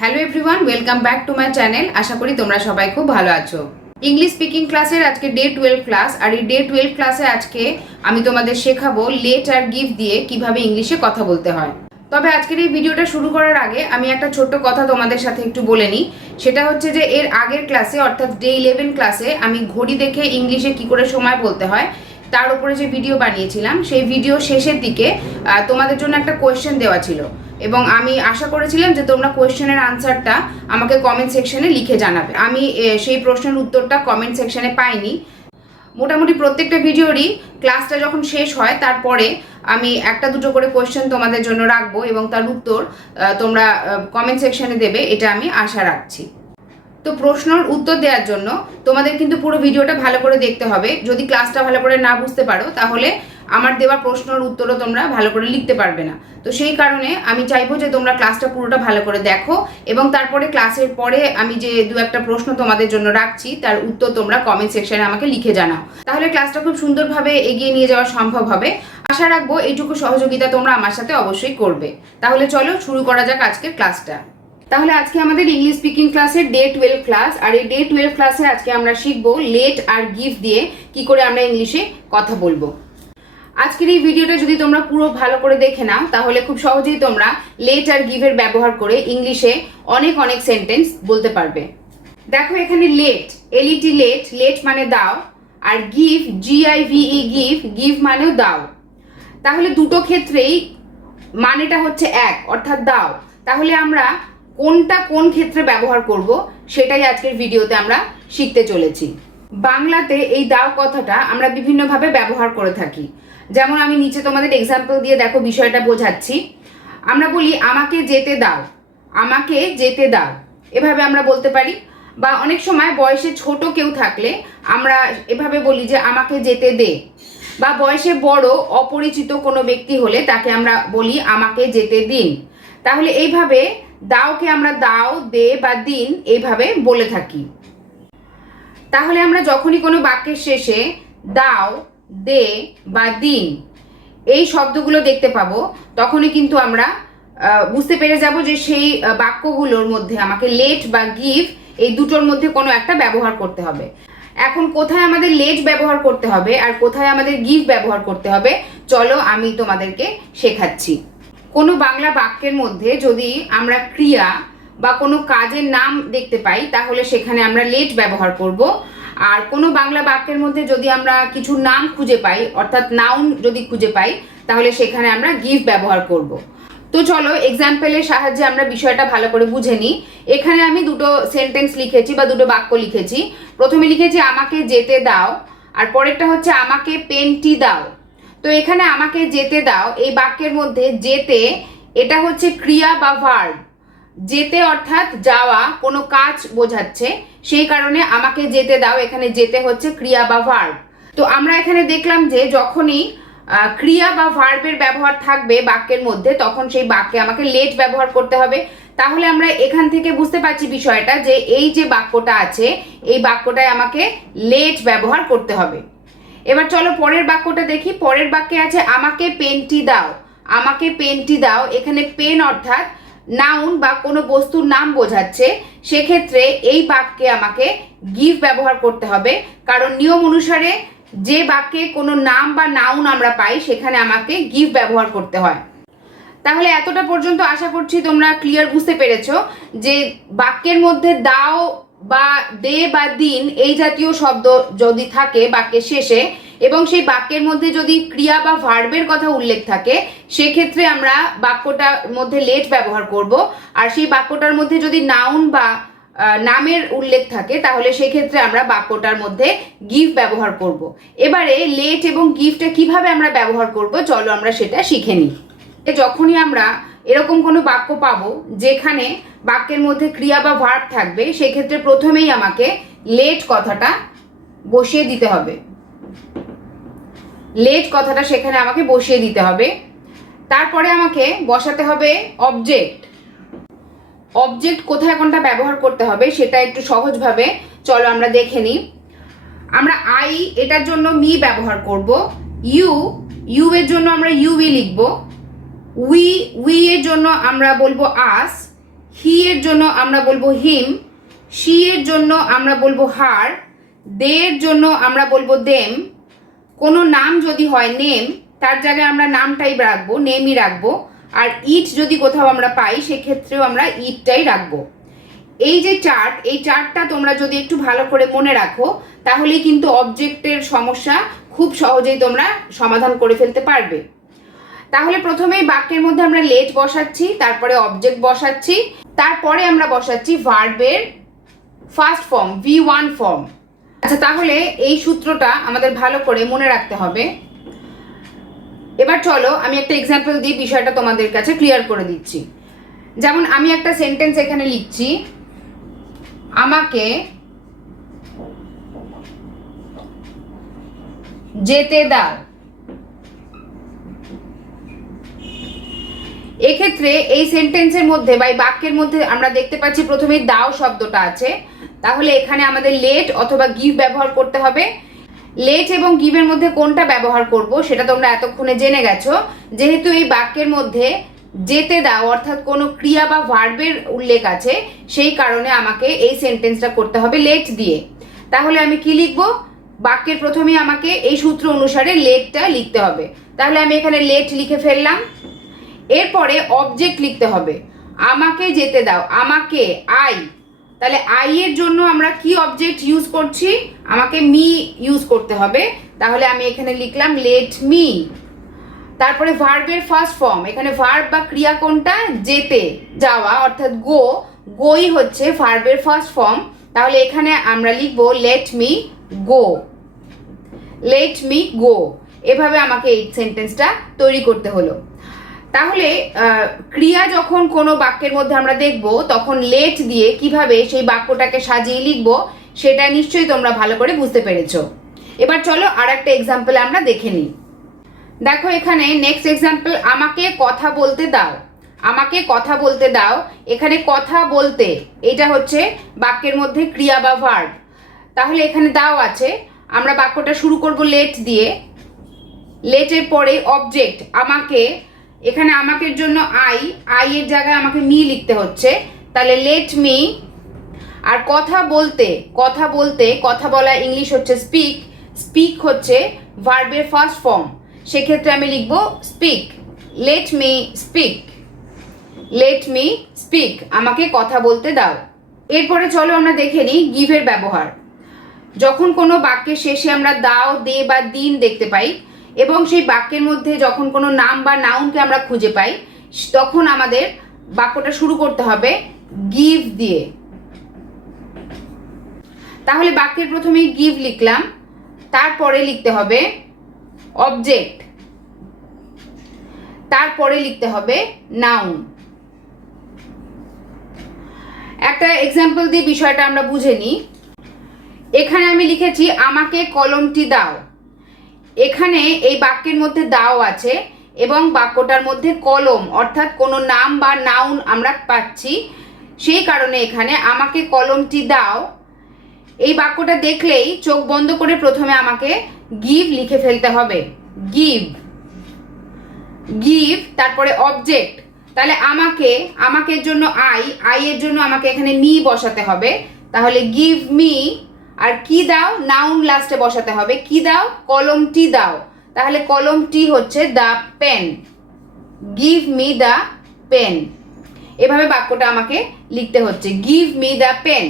Hello everyone, welcome back to my channel. আশা করি তোমরা সবাই খুব ভালো আছো। ইংলিশ স্পিকিং ক্লাসের আজকে ডে 12 ক্লাস, আর এই ডে 12 ক্লাসে আজকে আমি তোমাদের শেখাবো লেট আর গিভ দিয়ে কিভাবে ইংলিশে কথা বলতে হয়। তবে আজকের এই ভিডিওটা শুরু করার আগে আমি একটা ছোট্ট কথা তোমাদের সাথে একটু বলে নিই। সেটা হচ্ছে যে এর আগের ক্লাসে অর্থাৎ ডে 11 ক্লাসে আমি ঘড়ি দেখে ইংলিশে কি করে সময় বলতে হয় তার উপরে যে ভিডিও বানিয়েছিলাম, সেই ভিডিও শেষের দিকে তোমাদের জন্য একটা কোয়েশ্চেন দেওয়া ছিল এবং আমি আশা করেছিলাম যে তোমরা কোয়েশ্চেনের আনসারটা আমাকে কমেন্ট সেকশনে লিখে জানাবে। আমি সেই প্রশ্নের উত্তরটা কমেন্ট সেকশনে পাইনি। মোটামুটি প্রত্যেকটা ভিডিওরই ক্লাসটা যখন শেষ হয় তারপরে আমি একটা দুটো করে কোয়েশ্চেন তোমাদের জন্য রাখবো এবং তার উত্তর তোমরা কমেন্ট সেকশনে দেবে, এটা আমি আশা রাখছি। তো প্রশ্নের উত্তর দেওয়ার জন্য তোমাদের কিন্তু পুরো ভিডিওটা ভালো করে দেখতে হবে। যদি ক্লাসটা ভালো করে না বুঝতে পারো তাহলে আমার দেওয়া প্রশ্নের উত্তরও তোমরা ভালো করে লিখতে পারবে না। তো সেই কারণে আমি চাইবো যে তোমরা ক্লাসটা পুরোটা ভালো করে দেখো এবং তারপরে ক্লাসের পরে আমি যে দু একটা প্রশ্ন তোমাদের জন্য রাখছি তার উত্তর তোমরা কমেন্ট সেকশনে আমাকে লিখে জানাও। তাহলে ক্লাসটা খুব সুন্দরভাবে এগিয়ে নিয়ে যাওয়া সম্ভব হবে। আশা রাখবো এইটুকু সহযোগিতা তোমরা আমার সাথে অবশ্যই করবে। তাহলে চলো শুরু করা যাক আজকের ক্লাসটা। তাহলে আজকে আমাদের ইংলিশ স্পিকিং ক্লাসের ডে 12 ক্লাস, আর এই ডে 12 ক্লাসে আজকে আমরা শিখবো লেট আর গিভ দিয়ে কি করে আমরা ইংলিশে কথা বলবো। আজকের এই ভিডিওটা যদি তোমরা পুরো ভালো করে দেখে নাও তাহলে খুব সহজেই তোমরা লেট আর গিভের ব্যবহার করে ইংলিশে অনেক অনেক সেন্টেন্স বলতে পারবে। দেখো এখানে লেট, এলইটি লেট, লেট মানে দাও, আর গিভ, জিআইভিই গিভ, গিভ মানেও দাও। তাহলে দুটো ক্ষেত্রেই মানেটা হচ্ছে এক, অর্থাৎ দাও। তাহলে আমরা কোনটা কোন ক্ষেত্রে ব্যবহার করব সেটাই আজকের ভিডিওতে আমরা শিখতে চলেছি। বাংলাতে এই দাও কথাটা আমরা বিভিন্নভাবে ব্যবহার করে থাকি। যেমন আমি নিচে তোমাদের এক্সাম্পল দিয়ে দেখো বিষয়টা বোঝাচ্ছি। আমরা বলি আমাকে যেতে দাও, আমাকে যেতে দাও, এভাবে আমরা বলতে পারি। বা অনেক সময় বয়সে ছোট কেউ থাকলে আমরা এভাবে বলি যে আমাকে যেতে দে। বা বয়সে বড় অপরিচিত কোনো ব্যক্তি হলে তাকে আমরা বলি আমাকে যেতে দিন। তাহলে এইভাবে দাওকে আমরা দাও, দে বা দিন এইভাবে বলে থাকি। তাহলে আমরা যখনই কোনো বাক্যের শেষে দাও, দে বা দিন এই শব্দগুলো দেখতে পাবো তখনই কিন্তু আমরা বুঝতে পেরে যাব যে সেই বাক্যগুলোর মধ্যে আমাকে লেট বা গিভ এই দুটোর মধ্যে কোনো একটা ব্যবহার করতে হবে। এখন কোথায় আমাদের লেট ব্যবহার করতে হবে আর কোথায় আমাদের গিভ ব্যবহার করতে হবে চলো আমি তোমাদেরকে শেখাচ্ছি। কোনো বাংলা বাক্যের মধ্যে যদি আমরা ক্রিয়া বা কোনো কাজের নাম দেখতে পাই তাহলে সেখানে আমরা লেট ব্যবহার করব। আর কোনো বাংলা বাক্যের মধ্যে যদি আমরা কিছু নাম খুঁজে পাই অর্থাৎ নাউন যদি খুঁজে পাই তাহলে সেখানে আমরা গিভ ব্যবহার করব। তো চলো এক্সাম্পলের সাহায্যে আমরা বিষয়টা ভালো করে বুঝে নিই। এখানে আমি দুটো সেন্টেন্স লিখেছি বা দুটো বাক্য লিখেছি। প্রথমে লিখেছি আমাকে যেতে দাও, আর পরেরটা হচ্ছে আমাকে পেনটি দাও। তো এখানে আমাকে যেতে দাও এই বাক্যের মধ্যে যেতে এটা হচ্ছে ক্রিয়া বা ভার্ব। যেতে অর্থাৎ যাওয়া, কোনো কাজ বোঝাচ্ছে, সেই কারণে আমাকে যেতে দাও এখানে যেতে হচ্ছে ক্রিয়া বা ভার্ব। তো আমরা এখানে দেখলাম যে যখনই ক্রিয়া বা ভার্বের ব্যবহার থাকবে বাক্যের মধ্যে তখন সেই বাক্যে আমাকে লেট ব্যবহার করতে হবে। তাহলে আমরা এখান থেকে বুঝতে পারছি বিষয়টা যে এই যে বাক্যটা আছে এই বাক্যটায় আমাকে লেট ব্যবহার করতে হবে। এবার চলো পরের বাক্যটা দেখি। পরের বাক্যে আছে আমাকে পেনটি দাও, আমাকে পেনটি দাও। এখানে পেন অর্থাৎ নাউন বা কোনো বস্তুর নাম বোঝাচ্ছে, সেক্ষেত্রে এই বাক্যে আমাকে গিভ ব্যবহার করতে হবে। কারণ নিয়ম অনুসারে যে বাক্যে কোনো নাম বা নাউন আমরা পাই সেখানে আমাকে গিভ ব্যবহার করতে হয়। তাহলে এতটা পর্যন্ত আশা করছি তোমরা ক্লিয়ার বুঝতে পেরেছো যে বাক্যের মধ্যে দাও বা দে বা দিন এই জাতীয় শব্দ যদি থাকে বাক্যের শেষে এবং সেই বাক্যের মধ্যে যদি ক্রিয়া বা ভার্বের কথা উল্লেখ থাকে সেক্ষেত্রে আমরা বাক্যটার মধ্যে লেট ব্যবহার করব। আর সেই বাক্যটার মধ্যে যদি নাউন বা নামের উল্লেখ থাকে তাহলে সেক্ষেত্রে আমরা বাক্যটার মধ্যে গিভ ব্যবহার করব। এবারে লেট এবং গিভটা কিভাবে আমরা ব্যবহার করব চলো আমরা সেটা শিখে নিই। যখনই আমরা এরকম কোনো বাক্য পাবো যেখানে বাক্যের মধ্যে ক্রিয়া বা ভার্ব থাকবে সেক্ষেত্রে প্রথমেই আমাকে লেট কথাটা বসিয়ে দিতে হবে। লেট কথাটা সেখানে আমাকে বসিয়ে দিতে হবে। তারপরে আমাকে বসাতে হবে অবজেক্ট। অবজেক্ট কোথায় কোনটা ব্যবহার করতে হবে সেটা একটু সহজভাবে চলো আমরা দেখে নিই। আমরা আই এটার জন্য মি ব্যবহার করব। ইউ এর জন্য আমরা ইউ লিখব। উই এর জন্য আমরা বলবো আস। হি এর জন্য আমরা বলবো হিম, শি এর জন্য আমরা বলবো হার, দে এর জন্য আমরা বলবো দেম। কোনো নাম যদি হয় নেম, তার জায়গায় আমরা নামটাই রাখবো, নেমই রাখবো। আর ইট যদি কোথাও আমরা পাই সেক্ষেত্রেও আমরা ইটটাই রাখবো। এই যে চার্ট, এই চার্টটা তোমরা যদি একটু ভালো করে মনে রাখো তাহলেই কিন্তু অবজেক্টের সমস্যা খুব সহজেই তোমরা সমাধান করে ফেলতে পারবে। তাহলে প্রথমেই বাক্যের মধ্যে আমরা লেট বসাচ্ছি, তারপরে অবজেক্ট বসাচ্ছি, তারপরে আমরা বসাচ্ছি ভার্বের ফার্স্ট ফর্ম V1 ফর্ম। আচ্ছা, তাহলে এই সূত্রটা আমাদের ভালো করে মনে রাখতে হবে। এবার চলো আমি একটা এক্সাম্পল দিয়ে বিষয়টা তোমাদের কাছে ক্লিয়ার করে দিচ্ছি। যেমন আমি একটা সেন্টেন্স এখানে লিখছি, আমাকে যেতে দাও। এক্ষেত্রে এই সেন্টেন্সের মধ্যে বা এই বাক্যের মধ্যে আমরা দেখতে পাচ্ছি প্রথমে দাও শব্দটা আছে, তাহলে এখানে আমাদের লেট অথবা গিভ ব্যবহার করতে হবে। লেট এবং গিভের মধ্যে কোনটা ব্যবহার করব সেটা তোমরা এতক্ষণে জেনে গেছো। যেহেতু এই বাক্যের মধ্যে যেতে দাও অর্থাৎ কোনো ক্রিয়া বা ভার্বের উল্লেখ আছে, সেই কারণে আমাকে এই সেন্টেন্সটা করতে হবে লেট দিয়ে। তাহলে আমি কি লিখব? বাক্যের প্রথমে আমাকে এই সূত্র অনুসারে লেটটা লিখতে হবে। তাহলে আমি এখানে লেট লিখে ফেললাম। এরপরে অবজেক্ট লিখতে হবে, আমাকে যেতে দাও, আমাকে আই। তাহলে আই এর জন্য আমরা কি অবজেক্ট ইউজ করছি? আমাকে মি ইউজ করতে হবে। তাহলে আমি এখানে লিখলাম লেট মি। তারপরে ভার্বের ফার্স্ট ফর্ম, এখানে ভার্ব বা ক্রিয়া কোনটা? যেতে যাওয়া অর্থাৎ গো, গোই হচ্ছে ভার্বের ফার্স্ট ফর্ম। তাহলে এখানে আমরা লিখব let me go, let me go. এভাবে আমাকে এই সেন্টেন্সটা তৈরি করতে হলো। তাহলে ক্রিয়া যখন কোনো বাক্যের মধ্যে আমরা দেখব তখন লেট দিয়ে কিভাবে সেই বাক্যটাকে সাজিয়ে লিখব সেটা নিশ্চয়ই তোমরা ভালো করে বুঝতে পেরেছো। এবার চলো আর একটা এক্সাম্পল আমরা দেখে নিই। দেখো এখানে নেক্সট এক্সাম্পল, আমাকে কথা বলতে দাও। আমাকে কথা বলতে দাও, এখানে কথা বলতে এটা হচ্ছে বাক্যের মধ্যে ক্রিয়া বা ভার্ব। তাহলে এখানে দাও আছে, আমরা বাক্যটা শুরু করব লেট দিয়ে। লেটের পরে অবজেক্ট আমাকে, এখানে আমাকের জন্য আই, আই এর জায়গায় আমাকে মি লিখতে হচ্ছে, তাহলে লেট মি। আর কথা বলতে, কথা বলতে, কথা বলা ইংলিশ হচ্ছে স্পিক, স্পিক হচ্ছে ভার্বের ফার্স্ট ফর্ম, সেক্ষেত্রে আমি লিখব speak, let me speak, let me speak, আমাকে কথা বলতে দাও। এরপরে চলো আমরা দেখে নিই গিভের ব্যবহার। যখন কোনো বাক্যের শেষে আমরা দাও, দে বা দিন দেখতে পাই এবং সেই বাক্যের মধ্যে যখন কোনো নাম বা নাউনকে আমরা খুঁজে পাই তখন আমাদের বাক্যটা শুরু করতে হবে গিভ দিয়ে। তাহলে বাক্যের প্রথমে গিভ লিখলাম, তারপরে লিখতে হবে অবজেক্ট, তারপরে লিখতে হবে নাউন। একটা এক্সাম্পল দিয়ে বিষয়টা আমরা বুঝে নিই। এখানে আমি লিখেছি আমাকে কলমটি দাও। এখানে এই বাক্যের মধ্যে দাও আছে এবং বাক্যটার মধ্যে কলম অর্থাৎ কোনো নাম বা নাউন আমরা পাচ্ছি, সেই কারণে এখানে আমাকে কলমটি দাও। এই বাক্যটা দেখলেই চোখ বন্ধ করে প্রথমে আমাকে গিভ লিখে ফেলতে হবে, গিভ, গিভ, তারপরে অবজেক্ট। তাহলে আমাকে, আমাকের জন্য আই, আই এর জন্য আমাকে এখানে মি বসাতে হবে, তাহলে গিভ মি। আর কি দাও? নাউন লাস্টে বসাতে হবে, কি দাও? কলমটি দাও। তাহলে কলমটি হচ্ছে the pen, give me the pen. এভাবে বাক্যটা আমাকে লিখতে হচ্ছে, গিভ মি দ্য পেন।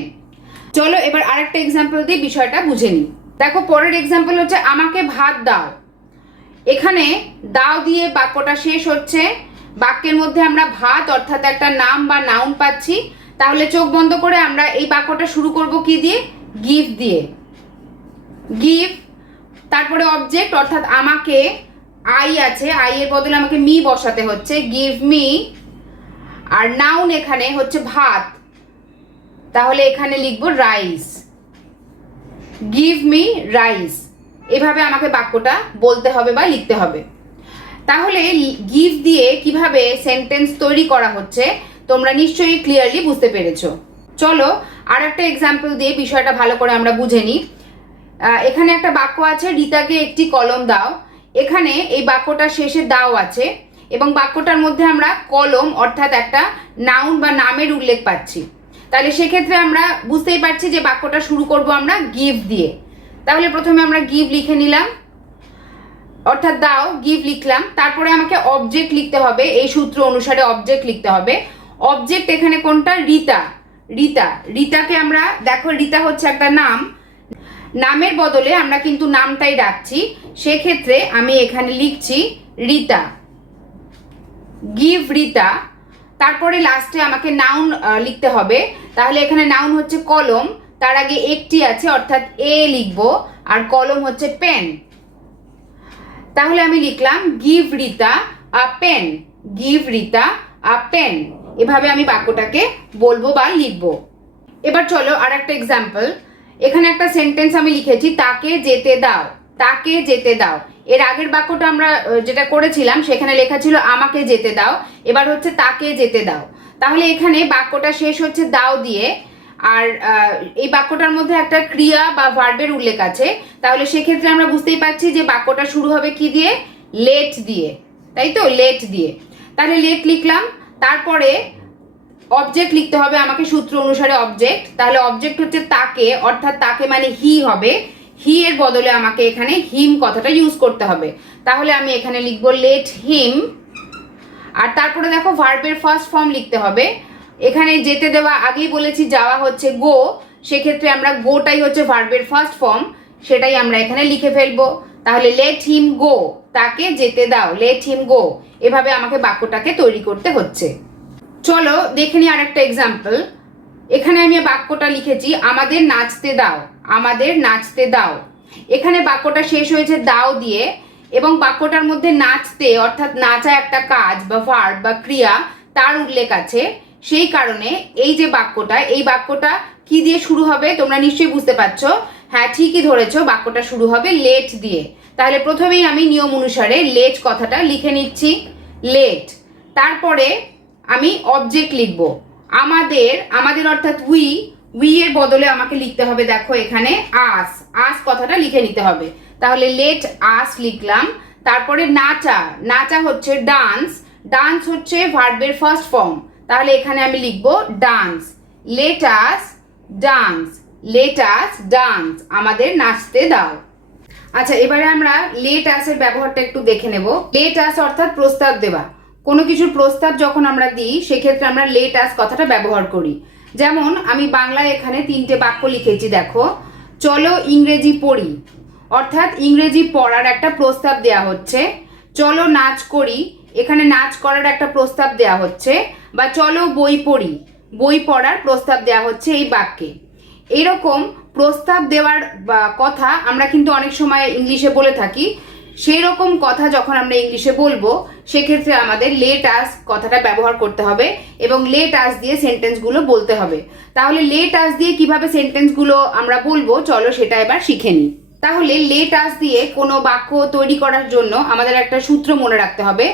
চলো এবার আরেকটা এক্সাম্পল দিয়ে বিষয়টা বুঝে নিই। দেখো পরের এক্সাম্পল হচ্ছে আমাকে ভাত দাও। এখানে দাও দিয়ে বাক্যটা শেষ হচ্ছে, বাক্যের মধ্যে আমরা ভাত অর্থাৎ একটা নাম বা নাউন পাচ্ছি, তাহলে চোখ বন্ধ করে আমরা এই বাক্যটা শুরু করব কি দিয়ে? গিভ দিয়ে, গিভ। তারপরে অবজেক্ট অর্থাৎ আমাকে, আই আছে, আই এর বদলে আমাকে মি বসাতে হচ্ছে, গিভ মি। আর নাউন এখানে হচ্ছে ভাত, তাহলে এখানে লিখব রাইস, গিভ মি রাইস। এভাবে আমাকে বাক্যটা বলতে হবে বা লিখতে হবে। তাহলে গিভ দিয়ে কিভাবে সেন্টেন্স তৈরি করা হচ্ছে তোমরা নিশ্চয়ই ক্লিয়ারলি বুঝতে পেরেছো। চলো আর একটা এক্সাম্পল দিয়ে বিষয়টা ভালো করে আমরা বুঝে নিই। এখানে একটা বাক্য আছে, রিতাকে একটি কলম দাও। এখানে এই বাক্যটা শেষে দাও আছে, এবং বাক্যটার মধ্যে আমরা কলম অর্থাৎ একটা নাউন বা নামের উল্লেখ পাচ্ছি। তাহলে সেক্ষেত্রে আমরা বুঝতেই পারছি যে বাক্যটা শুরু করব আমরা গিভ দিয়ে। তাহলে প্রথমে আমরা গিভ লিখে নিলাম, অর্থাৎ দাও, গিভ লিখলাম। তারপরে আমাকে অবজেক্ট লিখতে হবে, এই সূত্র অনুসারে অবজেক্ট লিখতে হবে। অবজেক্ট এখানে কোনটা? রিতা। রিতা, রিতাকে আমরা দেখো রিতা হচ্ছে একটা নাম, নামের বদলে আমরা কিন্তু নামটাই রাখছি, সেক্ষেত্রে আমি এখানে লিখছি রিতা, গিভ রিতা। তারপরে লাস্টে আমাকে নাউন লিখতে হবে, তাহলে এখানে নাউন হচ্ছে কলম, তার আগে একটি আছে অর্থাৎ এ লিখবো, আর কলম হচ্ছে পেন। তাহলে আমি লিখলাম give Rita a pen, give Rita a pen. এভাবে আমি বাক্যটাকে বলবো বা লিখবো। এবার চলো আর একটা এক্সাম্পল। এখানে একটা সেন্টেন্স আমি লিখেছি, তাকে যেতে দাও, তাকে যেতে দাও। এর আগের বাক্যটা আমরা যেটা করেছিলাম সেখানে লেখা ছিল আমাকে যেতে দাও, এবার হচ্ছে তাকে যেতে দাও। তাহলে এখানে বাক্যটা শেষ হচ্ছে দাও দিয়ে, আর এই বাক্যটার মধ্যে একটা ক্রিয়া বা ভার্বের উল্লেখ আছে। তাহলে সেক্ষেত্রে আমরা বুঝতেই পারছি যে বাক্যটা শুরু হবে কি দিয়ে? লেট দিয়ে, তাই তো? লেট দিয়ে। তাহলে লেট লিখলাম, তারপরে অবজেক্ট লিখতে হবে আমাকে সূত্র অনুসারে অবজেক্ট। তাহলে অবজেক্ট হচ্ছে তাকে, অর্থাৎ তাকে মানে হি হবে, হি এর বদলে আমাকে এখানে হিম কথাটা ইউজ করতে হবে। তাহলে আমি এখানে লিখবো লেট হিম। আর তারপরে দেখো ভার্বের ফার্স্ট ফর্ম লিখতে হবে। এখানে যেতে দেওয়া আগেই বলেছি যাওয়া হচ্ছে গো, সেক্ষেত্রে আমরা গোটাই হচ্ছে ভার্বের ফার্স্ট ফর্ম, সেটাই আমরা এখানে লিখে ফেলবো। তাহলে লেট হিম গো, তাকে যেতে দাও, লেট হিম গো। এভাবে আমাকে বাক্যটাকে তৈরি করতে হচ্ছে। চলো দেখে নিই আরেকটা এক্সাম্পল। এখানে আমি বাক্যটা লিখেছি আমাদের নাচতে দাও, আমাদের নাচতে দাও। এখানে বাক্যটা শেষ হয়েছে দাও দিয়ে, এবং বাক্যটার মধ্যে নাচতে অর্থাৎ নাচা একটা কাজ বা ভার্ব বা ক্রিয়া, তার উল্লেখ আছে। সেই কারণে এই যে বাক্যটা, এই বাক্যটা কি দিয়ে শুরু হবে তোমরা নিশ্চয়ই বুঝতে পারছো। হ্যাঁ, ঠিকই ধরেছো, বাক্যটা শুরু হবে লেট দিয়ে। তাহলে প্রথমেই আমি নিয়ম অনুসারে লেট কথাটা লিখে নিচ্ছি, লেট। তারপরে আমি অবজেক্ট লিখব আমাদের, আমাদের অর্থাৎ উই, উই এর বদলে আমাকে লিখতে হবে দেখো এখানে আস, আস কথাটা লিখে নিতে হবে। তাহলে লেট আস লিখলাম। তারপরে নাচা, নাচা হচ্ছে ডান্স, ডান্স হচ্ছে ভার্বের ফার্স্ট ফর্ম, তাহলে এখানে আমি লিখবো dance, let us dance, let us dance, আমাদের নাচতে দাও। আচ্ছা, এবারে আমরা লেট আসের ব্যবহারটা একটু দেখে নেব। লেট আস অর্থাৎ প্রস্তাব দেওয়া, কোনো কিছুর প্রস্তাব যখন আমরা দিই সেক্ষেত্রে আমরা লেট আস কথাটা ব্যবহার করি। যেমন আমি বাংলায় এখানে 3টে বাক্য লিখেছি দেখো। চলো ইংরেজি পড়ি, অর্থাৎ ইংরেজি পড়ার একটা প্রস্তাব দেয়া হচ্ছে। চলো নাচ করি, এখানে নাচ করার একটা প্রস্তাব দেয়া হচ্ছে। বা চলো বই পড়ি, বই পড়ার প্রস্তাব দেয়া হচ্ছে এই বাক্যে। এরকম প্রস্তাব দেওয়ার কথা আমরা কিন্তু অনেক সময় ইংলিশে বলে থাকি। সেই রকম কথা যখন আমরা ইংলিশে বলবো সেক্ষেত্রে আমাদের লেট আস কথাটা ব্যবহার করতে হবে এবং লেট আস দিয়ে সেন্টেন্সগুলো বলতে হবে। তাহলে লেট আস দিয়ে কিভাবে সেন্টেন্সগুলো আমরা বলবো চলো সেটা এবার শিখে নিই। তাহলে লেট আস দিয়ে কোনো বাক্য তৈরি করার জন্য আমাদের একটা সূত্র মনে রাখতে হবে।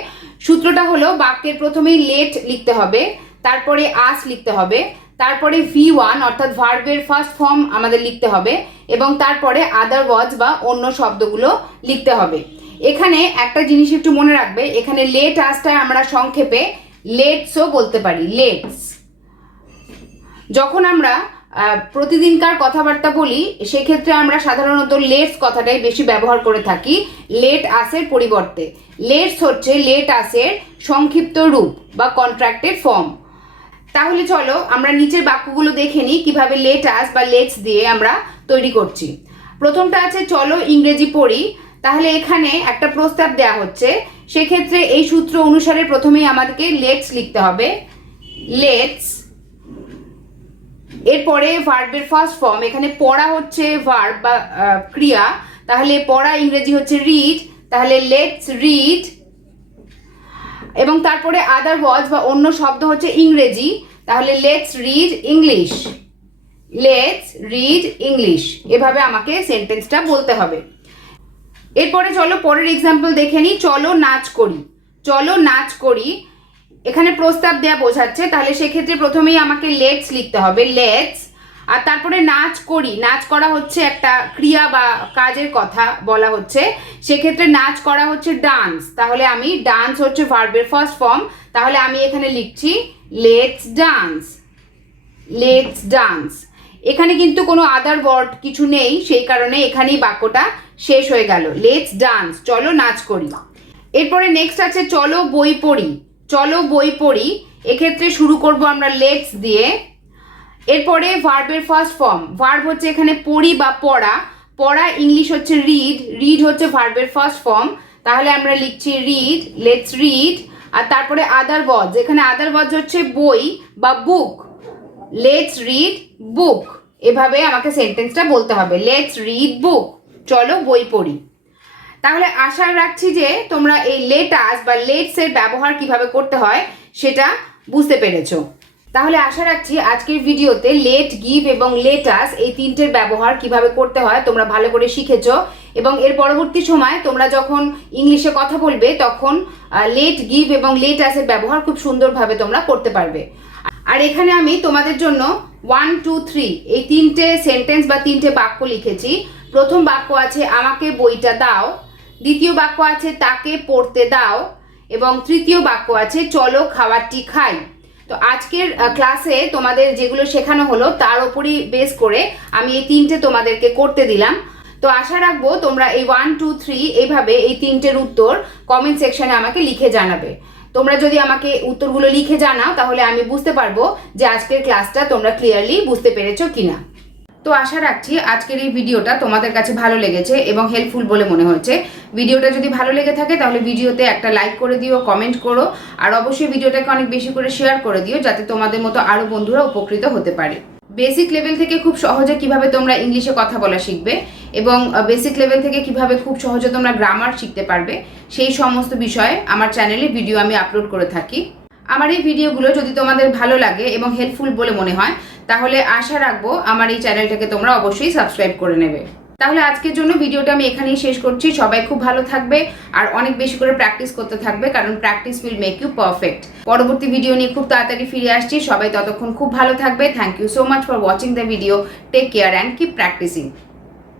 সূত্রটা হলো বাক্যের প্রথমেই লেট লিখতে হবে, তারপরে আস লিখতে হবে, তারপরে V1 অর্থাৎ ভার্বের ফার্স্ট ফর্ম আমাদের লিখতে হবে, এবং তারপরে আদার ওয়ার্ডস বা অন্য শব্দগুলো লিখতে হবে। এখানে একটা জিনিস একটু মনে রাখবে, এখানে লেট আসটা আমরা সংক্ষেপে লেটসও বলতে পারি, লেটস। যখন আমরা প্রতিদিনকার কথাবার্তা বলি সেক্ষেত্রে আমরা সাধারণত লেটস কথাটাই বেশি ব্যবহার করে থাকি লেট আসের পরিবর্তে। লেটস হচ্ছে লেট আসের সংক্ষিপ্ত রূপ বা কন্ট্রাক্টেড ফর্ম। তাহলে চলো আমরা নিচের বাক্যগুলো দেখে নিই কিভাবে লেট আস বা লেটস দিয়ে আমরা তৈরি করছি। প্রথমটা আছে চলো ইংরেজি পড়ি, তাহলে এখানে একটা প্রস্তাব দেয়া হচ্ছে, সেক্ষেত্রে এই সূত্র অনুসারে প্রথমেই আমাদেরকে লেটস লিখতে হবে, লেটস। এরপরে ভার্বের ফার্স্ট ফর্ম, এখানে পড়া হচ্ছে ভার্ব বা ক্রিয়া, তাহলে পড়া ইংরেজি হচ্ছে রিড, তাহলে লেটস রিড। এবং তারপরে আদার ওয়ার্ডস বা অন্য শব্দ হচ্ছে ইংরেজি, তাহলে let's read English, let's read English. এভাবে আমাকে সেন্টেন্সটা বলতে হবে। এরপরে চলো পরের এক্সাম্পল দেখে নিই। চলো নাচ করি, চলো নাচ করি, এখানে প্রস্তাব দেয়া বোঝাচ্ছে, তাহলে সেক্ষেত্রে প্রথমেই আমাকে লেটস লিখতে হবে, লেটস। আর তারপরে নাচ করি, নাচ করা হচ্ছে একটা ক্রিয়া বা কাজের কথা বলা হচ্ছে, সেক্ষেত্রে নাচ করা হচ্ছে ডান্স। তাহলে আমি ডান্স হচ্ছে ভার্বের ফার্স্ট ফর্ম, তাহলে আমি এখানে লিখছি লেটস ডান্স, লেটস ডান্স। এখানে কিন্তু কোনো আদার ওয়ার্ড কিছু নেই, সেই কারণে এখানেই বাক্যটা শেষ হয়ে গেল, লেটস ডান্স, চলো নাচ করি। এরপরে নেক্সট আছে চলো বই পড়ি, চলো বই পড়ি। এক্ষেত্রে শুরু করব আমরা লেটস দিয়ে। এরপরে ভার্বের ফার্স্ট ফর্ম, ভার্ব হচ্ছে এখানে পড়ি বা পড়া, পড়া ইংলিশ হচ্ছে রিড, রিড হচ্ছে ভার্বের ফার্স্ট ফর্ম, তাহলে আমরা লিখছি রিড, লেটস রিড। আর তারপরে আদার ওয়ার্ডস, এখানে আদার ওয়ার্ডস হচ্ছে বই বা বুক, লেটস রিড বুক। এভাবে আমাকে সেন্টেন্সটা বলতে হবে, লেটস রিড বুক, চলো বই পড়ি। তাহলে আশা রাখছি যে তোমরা এই লেটাস বা লেটস এর ব্যবহার কিভাবে করতে হয় সেটা বুঝতে পেরেছো। তাহলে আশা রাখছি আজকের ভিডিওতে লেট, গিভ এবং লেটাস এই তিনটের ব্যবহার কিভাবে করতে হয় তোমরা ভালো করে শিখেছো, এবং এর পরবর্তী সময় তোমরা যখন ইংলিশে কথা বলবে তখন লেট, গিভ এবং লেটাস এর ব্যবহার খুব সুন্দরভাবে তোমরা করতে পারবে। আর এখানে আমি তোমাদের জন্য 1, 2, 3 এই তিনটে সেন্টেন্স বা তিনটে বাক্য লিখেছি। প্রথম বাক্য আছে আমাকে বইটা দাও, দ্বিতীয় বাক্য আছে তাকে পড়তে দাও, এবং তৃতীয় বাক্য আছে চলো খাবারটি খাই। তো আজকের ক্লাসে তোমাদের যেগুলো শেখানো হলো তার উপরই বেস করে আমি এই তিনটে তোমাদেরকে করতে দিলাম। তো আশা রাখবো তোমরা এই 1, 2, 3 এইভাবে এই তিনটের উত্তর কমেন্ট সেকশনে আমাকে লিখে জানাবে। তোমরা যদি আমাকে উত্তরগুলো লিখে জানাও তাহলে আমি বুঝতে পারবো যে আজকের ক্লাসটা তোমরা ক্লিয়ারলি বুঝতে পেরেছো কিনা। তো আশা রাখছি আজকের এই ভিডিওটা তোমাদের কাছে ভালো লেগেছে এবং হেল্পফুল বলে মনে হয়েছে। ভিডিওটা যদি ভালো লেগে থাকে তাহলে ভিডিওতে একটা লাইক করে দিও, কমেন্ট করো, আর অবশ্যই ভিডিওটাকে অনেক বেশি করে শেয়ার করে দিও যাতে তোমাদের মতো আরও বন্ধুরা উপকৃত হতে পারে। বেসিক লেভেল থেকে খুব সহজে কিভাবে তোমরা ইংলিশে কথা বলা শিখবে এবং বেসিক লেভেল থেকে কিভাবে খুব সহজে তোমরা গ্রামার শিখতে পারবে সেই সমস্ত বিষয়ে আমার চ্যানেলে ভিডিও আমি আপলোড করে থাকি। আমার এই ভিডিওগুলো যদি তোমাদের ভালো লাগে এবং হেল্পফুল বলে মনে হয় তাহলে আশা রাখবো আমার এই চ্যানেলটাকে তোমরা অবশ্যই সাবস্ক্রাইব করে নেবে। তাহলে আজকের জন্য ভিডিওটা আমি এখানেই শেষ করছি। সবাই খুব ভালো থাকবে আর অনেক বেশি করে প্র্যাকটিস করতে থাকবে, কারণ practice will make you perfect. পরবর্তী ভিডিও নিয়ে খুব তাড়াতাড়ি ফিরে আসছি। সবাই ততক্ষণ খুব ভালো থাকবে। Thank you so much for watching the video. Take care and keep practising.